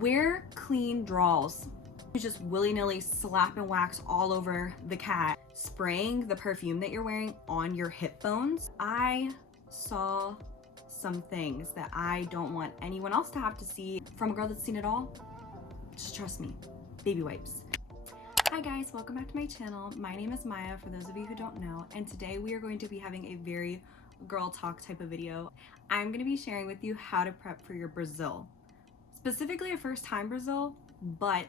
Wear clean drawers. You just willy-nilly slap and wax all over the cat, spraying the perfume that you're wearing on your hip bones. I saw some things that I don't want anyone else to have to see from a girl that's seen it all. Just trust me. Baby wipes. Hi guys, welcome back to my channel. My name is Maya, for those of you who don't know, and today we are going to be having a very girl talk type of video. I'm going to be sharing with you how to prep for your Brazil. Specifically a first time Brazil, but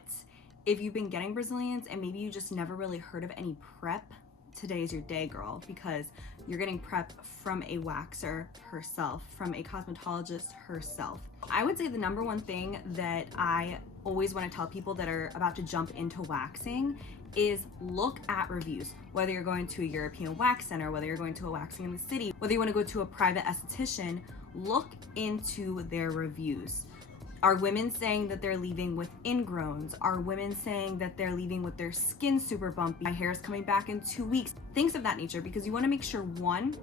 if you've been getting Brazilians and maybe you just never really heard of any prep, today is your day, girl, because you're getting prep from a waxer herself, from a cosmetologist herself. I would say the number one thing that I always want to tell people that are about to jump into waxing is look at reviews. Whether you're going to a European wax center, whether you're going to a waxing in the city, whether you want to go to a private esthetician, look into their reviews. Are women saying that they're leaving with ingrowns? Are women saying that they're leaving with their skin super bumpy? My hair is coming back in 2 weeks. Things of that nature, because you want to make sure, one,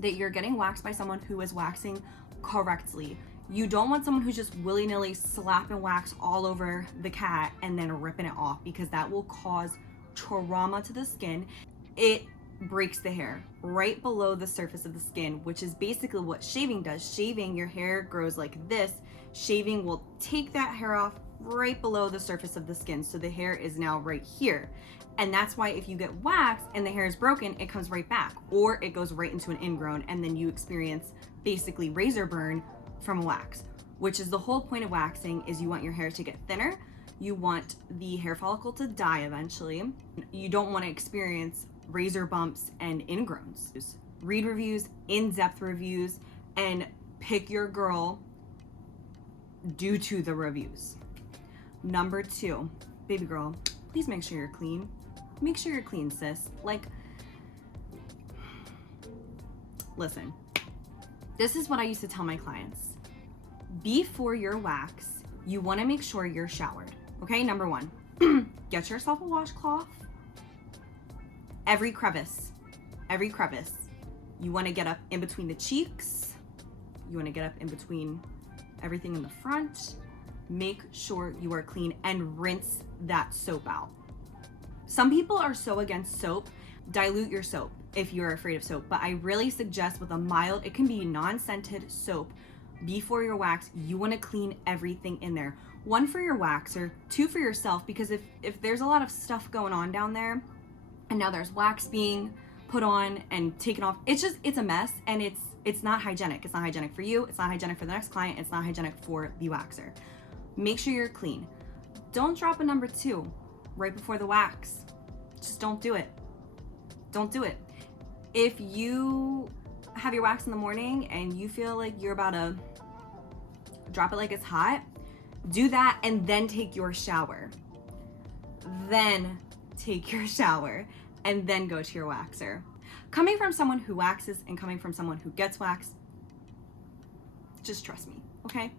that you're getting waxed by someone who is waxing correctly. You don't want someone who's just willy-nilly slap and wax all over the cat and then ripping it off, because that will cause trauma to the skin. It breaks the hair right below the surface of the skin, which is basically what shaving does. Shaving, your hair grows like this. Shaving will take that hair off right below the surface of the skin, so the hair is now right here. And that's why if you get waxed and the hair is broken, it comes right back, or it goes right into an ingrown, and then you experience basically razor burn from a wax, which is the whole point of waxing. Is you want your hair to get thinner, you want the hair follicle to die eventually. You don't want to experience razor bumps and ingrowns. Read reviews, in-depth reviews, and pick your girl due to the reviews. Number 2, baby girl, please make sure you're clean. Make sure you're clean, sis. Like, listen, this is what I used to tell my clients. Before your wax, you want to make sure you're showered. Okay, number 1, get yourself a washcloth. Every crevice. You want to get up in between the cheeks. You want to get up in between everything in the front. Make sure you are clean and rinse that soap out. Some people are so against soap. Dilute your soap if you're afraid of soap, but I really suggest with a mild, it can be non-scented soap. Before your wax, you want to clean everything in there. 1 for your waxer, 2 for yourself, because if there's a lot of stuff going on down there and now there's wax being put on and taken off, it's a mess, and it's not hygienic. It's not hygienic for you, it's not hygienic for the next client, it's not hygienic for the waxer. Make sure you're clean. Don't drop a number 2 right before the wax. Just don't do it. Don't do it. If you have your wax in the morning and you feel like you're about to drop it like it's hot, do that and then take your shower. Then take your shower and then go to your waxer. Coming from someone who waxes and coming from someone who gets waxed, just trust me, okay?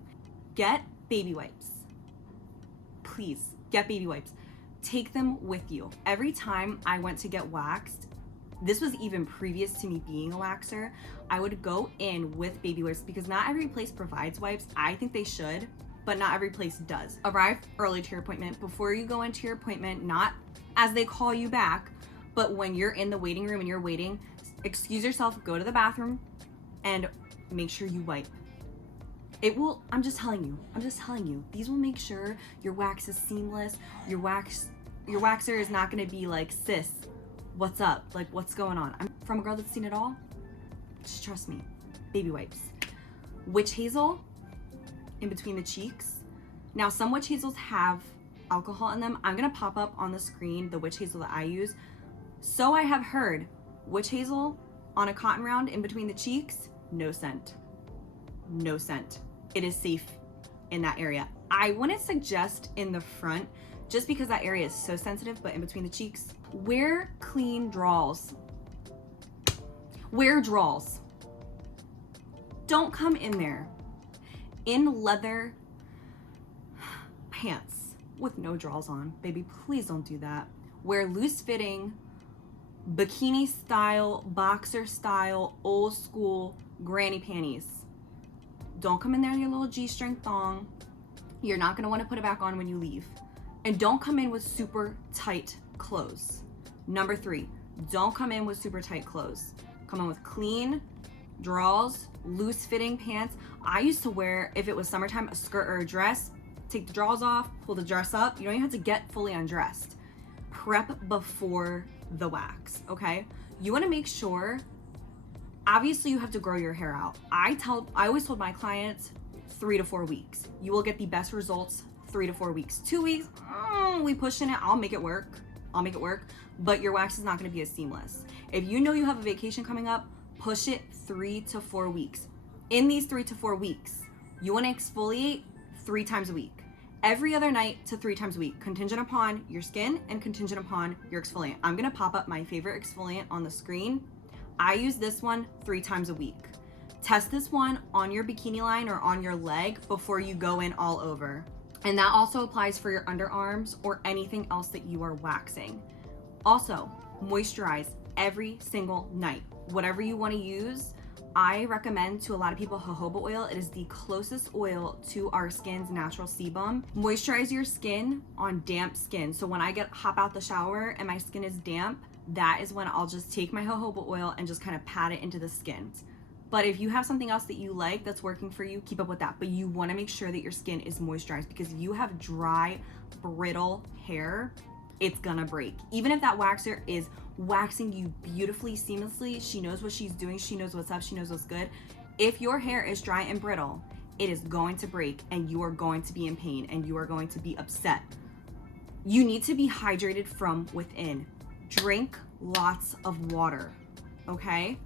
Get baby wipes. Please, get baby wipes. Take them with you. Every time I went to get waxed, this was even previous to me being a waxer, I would go in with baby wipes, because not every place provides wipes. I think they should, but not every place does. Arrive early to your appointment. Before you go into your appointment, not as they call you back, but when you're in the waiting room and you're waiting, excuse yourself, go to the bathroom, and make sure you wipe. It will, I'm just telling you, these will make sure your wax is seamless. Your waxer is not gonna be like, sis, what's up? Like, what's going on? I'm from a girl that's seen it all. Just trust me. Baby wipes. Witch hazel in between the cheeks. Now, some witch hazels have alcohol in them. I'm gonna pop up on the screen the witch hazel that I use. So I have heard, witch hazel on a cotton round in between the cheeks, no scent. No scent. It is safe in that area. I wouldn't suggest in the front, just because that area is so sensitive, but in between the cheeks, wear clean drawers. Wear drawers. Don't come in there in leather pants with no drawers on. Baby, please don't do that. Wear loose fitting, bikini style, boxer style, old school granny panties. Don't come in there in your little G-string thong. You're not gonna wanna put it back on when you leave. And don't come in with super tight clothes. Number 3, don't come in with super tight clothes. Come in with clean drawers, loose fitting pants. I used to wear, if it was summertime, a skirt or a dress, take the drawers off, pull the dress up. You don't even have to get fully undressed. Prep before the wax, okay? You wanna make sure, obviously you have to grow your hair out. I always told my clients 3 to 4 weeks. You will get the best results 3 to 4 weeks. 2 weeks, we pushing it, I'll make it work, but your wax is not gonna be as seamless. If you know you have a vacation coming up, push it 3 to 4 weeks. In these 3 to 4 weeks, you wanna exfoliate 3 times a week. Every other night to 3 times a week, contingent upon your skin and contingent upon your exfoliant. I'm gonna pop up my favorite exfoliant on the screen. I use this one 3 times a week. Test this one on your bikini line or on your leg before you go in all over. And that also applies for your underarms or anything else that you are waxing. Also, moisturize every single night. Whatever you wanna use, I recommend to a lot of people jojoba oil. It is the closest oil to our skin's natural sebum. Moisturize your skin on damp skin. So when I hop out the shower and my skin is damp, that is when I'll just take my jojoba oil and just kind of pat it into the skin. But if you have something else that you like that's working for you, keep up with that. But you wanna make sure that your skin is moisturized, because if you have dry, brittle hair, it's gonna break. Even if that waxer is waxing you beautifully, seamlessly, she knows what she's doing, she knows what's up, she knows what's good. If your hair is dry and brittle, it is going to break and you are going to be in pain and you are going to be upset. You need to be hydrated from within. Drink lots of water, okay?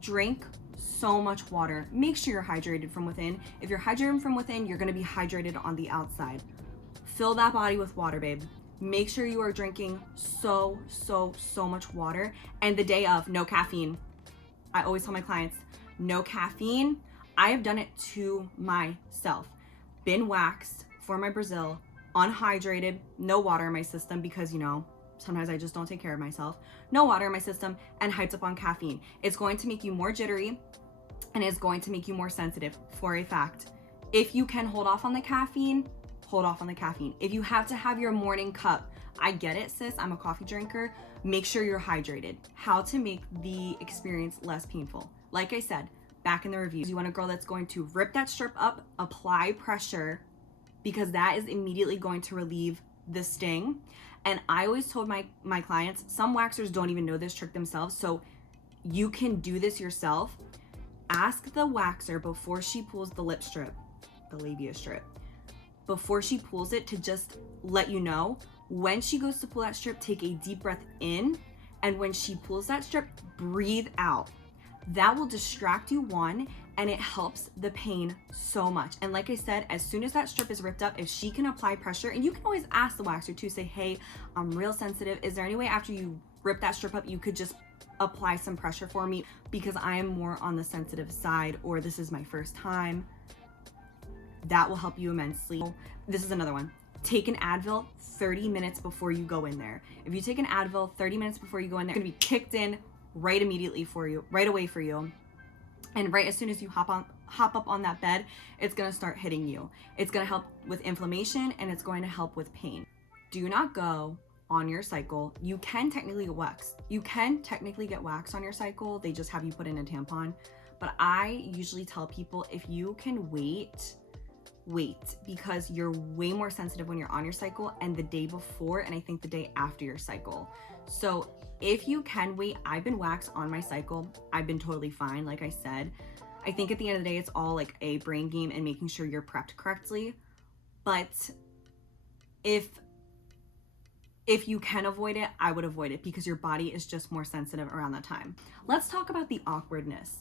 Drink so much water. Make sure you're hydrated from within. If you're hydrated from within, you're gonna be hydrated on the outside. Fill that body with water, babe. Make sure you are drinking so much water. And the day of, no caffeine. I always tell my clients, no caffeine. I have done it to myself. Been waxed for my Brazil, unhydrated, no water in my system because, you know, sometimes I just don't take care of myself. No water in my system and hyped up on caffeine. It's going to make you more jittery and it's going to make you more sensitive for a fact. If you can hold off on the caffeine, hold off on the caffeine. If you have to have your morning cup, I get it, sis, I'm a coffee drinker. Make sure you're hydrated. How to make the experience less painful. Like I said, back in the reviews, you want a girl that's going to rip that strip up, apply pressure, because that is immediately going to relieve the sting. And I always told my clients, some waxers don't even know this trick themselves, so you can do this yourself. Ask the waxer before she pulls the lip strip, the labia strip, before she pulls it, to just let you know, when she goes to pull that strip, take a deep breath in, and when she pulls that strip, breathe out. That will distract you, one, and it helps the pain so much. And like I said, as soon as that strip is ripped up, if she can apply pressure, and you can always ask the waxer to say, hey, I'm real sensitive. Is there any way after you rip that strip up, you could just apply some pressure for me, because I am more on the sensitive side, or this is my first time. That will help you immensely. This is another one. Take an Advil 30 minutes before you go in there. If you take an Advil 30 minutes before you go in there, it's gonna be kicked in right immediately for you, right away for you. And right as soon as you hop up on that bed, it's gonna start hitting you. It's gonna help with inflammation and it's going to help with pain. Do not go on your cycle. You can technically get waxed. You can technically get waxed on your cycle. They just have you put in a tampon. But I usually tell people, if you can wait, because you're way more sensitive when you're on your cycle and the day before, and I think the day after your cycle. So if you can wait, I've been waxed on my cycle. I've been totally fine. Like I said, I think at the end of the day, it's all like a brain game and making sure you're prepped correctly. But if you can avoid it, I would avoid it, because your body is just more sensitive around that time. Let's talk about the awkwardness.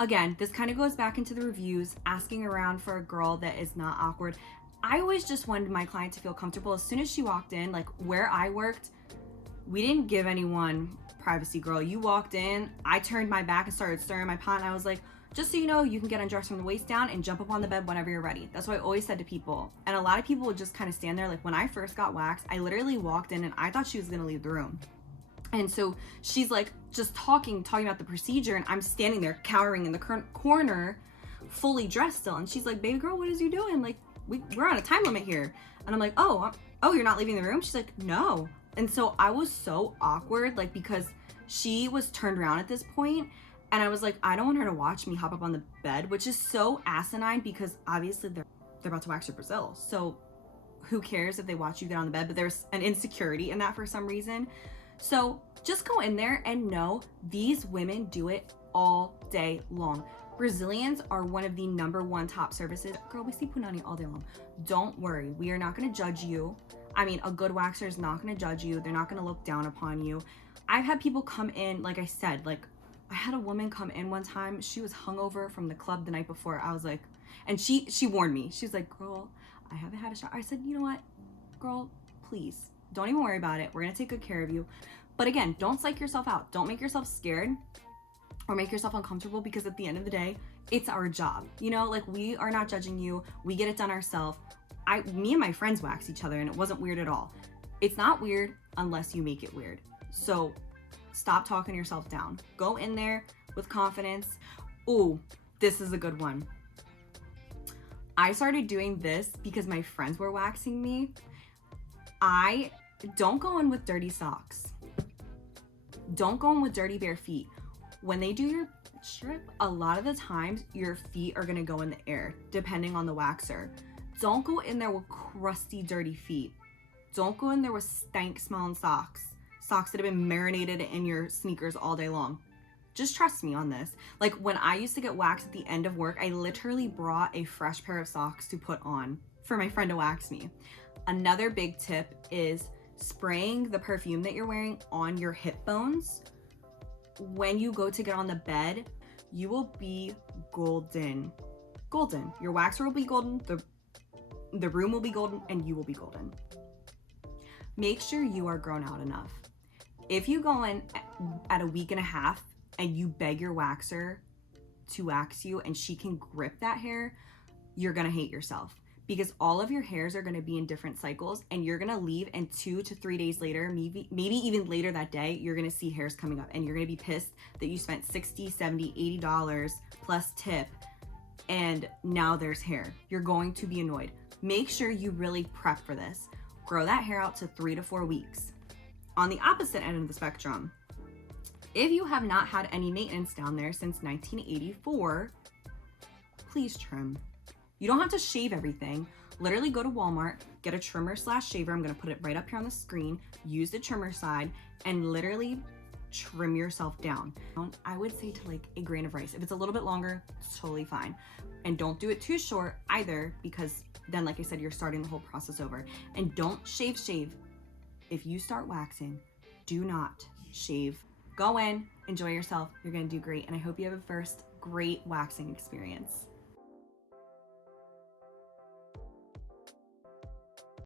Again, this kind of goes back into the reviews, asking around for a girl that is not awkward. I always just wanted my client to feel comfortable. As soon as she walked in, like where I worked, we didn't give anyone privacy, girl. You walked in, I turned my back and started stirring my pot, and I was like, just so you know, you can get undressed from the waist down and jump up on the bed whenever you're ready. That's what I always said to people. And a lot of people would just kind of stand there. Like when I first got waxed, I literally walked in and I thought she was gonna leave the room. And so she's like just talking about the procedure, and I'm standing there cowering in the corner, fully dressed still. And she's like, baby girl, what is you doing? Like, we're on a time limit here. And I'm like, oh, you're not leaving the room? She's like, no. And so I was so awkward, like, because she was turned around at this point, and I was like, I don't want her to watch me hop up on the bed, which is so asinine because obviously they're about to wax your Brazil. So who cares if they watch you get on the bed? But there's an insecurity in that for some reason. So just go in there and know these women do it all day long. Brazilians are one of the #1 top services. Girl, we see punani all day long. Don't worry, we are not gonna judge you. I mean, a good waxer is not gonna judge you. They're not gonna look down upon you. I've had people come in, like I said, like I had a woman come in one time. She was hungover from the club the night before. I was like, and she warned me. She was like, girl, I haven't had a shower. I said, you know what, girl, please don't even worry about it. We're gonna take good care of you. But again, don't psych yourself out. Don't make yourself scared or make yourself uncomfortable, because at the end of the day, it's our job. You know, like, we are not judging you. We get it done ourselves. Me and my friends wax each other and it wasn't weird at all. It's not weird unless you make it weird. So stop talking yourself down. Go in there with confidence. Ooh, this is a good one. I started doing this because my friends were waxing me. I don't go in with dirty socks. Don't go in with dirty bare feet. When they do your strip, a lot of the times your feet are gonna go in the air, depending on the waxer. Don't go in there with crusty, dirty feet. Don't go in there with stank smelling socks that have been marinated in your sneakers all day long. Just trust me on this. Like, when I used to get waxed at the end of work, I literally brought a fresh pair of socks to put on for my friend to wax me. Another big tip is spraying the perfume that you're wearing on your hip bones. When you go to get on the bed, you will be golden. Golden. Your waxer will be golden, the room will be golden, and you will be golden. Make sure you are grown out enough. If you go in at a week and a half and you beg your waxer to wax you and she can grip that hair, you're gonna hate yourself, because all of your hairs are gonna be in different cycles, and you're gonna leave, and 2 to 3 days later, maybe even later that day, you're gonna see hairs coming up, and you're gonna be pissed that you spent $60, $70, $80 plus tip, and now there's hair. You're going to be annoyed. Make sure you really prep for this. Grow that hair out to 3 to 4 weeks. On the opposite end of the spectrum, if you have not had any maintenance down there since 1984, please trim. You don't have to shave everything. Literally go to Walmart, get a trimmer/shaver. I'm gonna put it right up here on the screen. Use the trimmer side and literally trim yourself down. I would say to like a grain of rice. If it's a little bit longer, it's totally fine. And don't do it too short either, because then, like I said, you're starting the whole process over. And don't shave. If you start waxing, do not shave. Go in, enjoy yourself. You're gonna do great. And I hope you have a first great waxing experience.